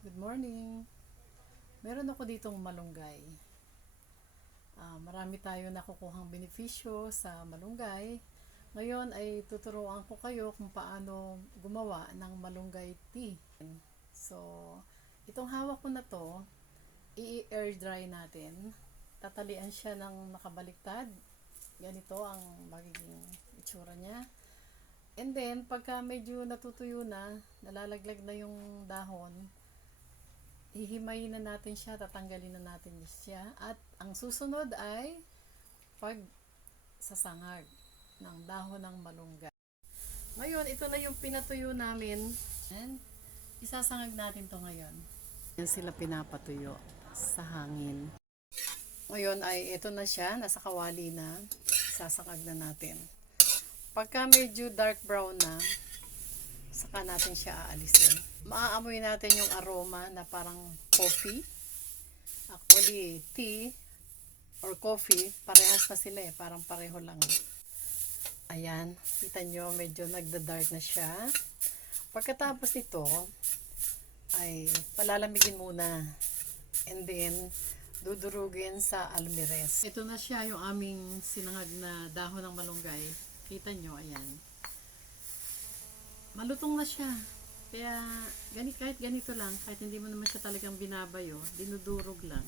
Good morning. Meron ako ditong malunggay. Marami tayo nakukuhang benepisyo sa malunggay. Ngayon ay tuturuan ko kayo kung paano gumawa ng malunggay tea. So, itong hawak ko na to, i-air dry natin. Tatalian siya ng nakabaliktad. Ganito ang magiging itsura niya. And then, pagka medyo natutuyo na, nalalaglag na yung dahon, hihimayin na natin siya, tatanggalin na natin siya. At ang susunod ay pagsasangag ng dahon ng malunggay. Ngayon, ito na yung pinatuyo namin. And isasangag natin to ngayon. Yan sila pinapatuyo sa hangin. Ngayon ay ito na siya, nasa kawali na. Isasangag na natin. Pagka medyo dark brown na, saka natin siya aalisin. Maaamoy natin yung aroma na parang coffee. Actually, tea or coffee, parehas na sila eh. Parang pareho lang. Ayan, kita nyo, medyo nagda-dark na siya. Pagkatapos nito, ay palalamigin muna. And then, dudurugin sa almirez. Ito na siya yung aming sinangag na dahon ng malunggay. Kita nyo, ayan. Malutong na siya. Kaya, kahit ganito lang, kahit hindi mo naman siya talagang binabayo, dinudurog lang.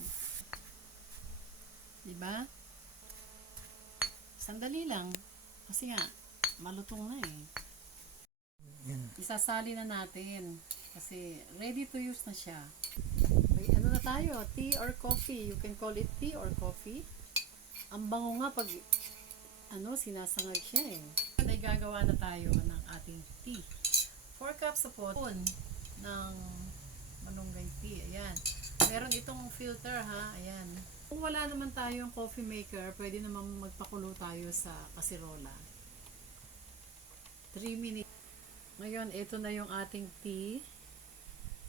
Diba? Sandali lang. Kasi nga, malutong na eh. Isasali na natin. Kasi, ready to use na siya. May ano na tayo? Tea or coffee? You can call it tea or coffee. Ang bango nga pag sinasangag siya eh. Ay gagawa na tayo ng ating tea. 4 cups of spoon ng malunggay tea. Ayan. Meron itong filter ha. Ayan. Kung wala naman tayong coffee maker, pwede naman magpakulo tayo sa kasirola. 3 minutes. Ngayon, ito na yung ating tea.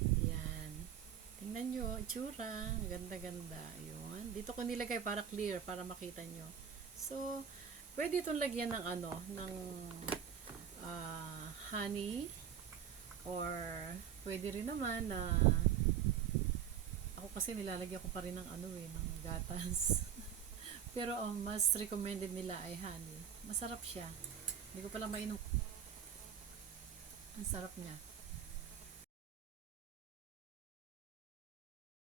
Ayan. Tingnan nyo, itsura. Ganda-ganda. Ayan. Dito ko nilagay para clear, para makita nyo. So, pwede itong lagyan ng honey. Or, pwede rin naman na ako kasi nilalagyan ko pa rin ng ng gatas. Pero, mas recommended nila ay honey. Masarap siya. Hindi ko pala mainom. Ang sarap niya.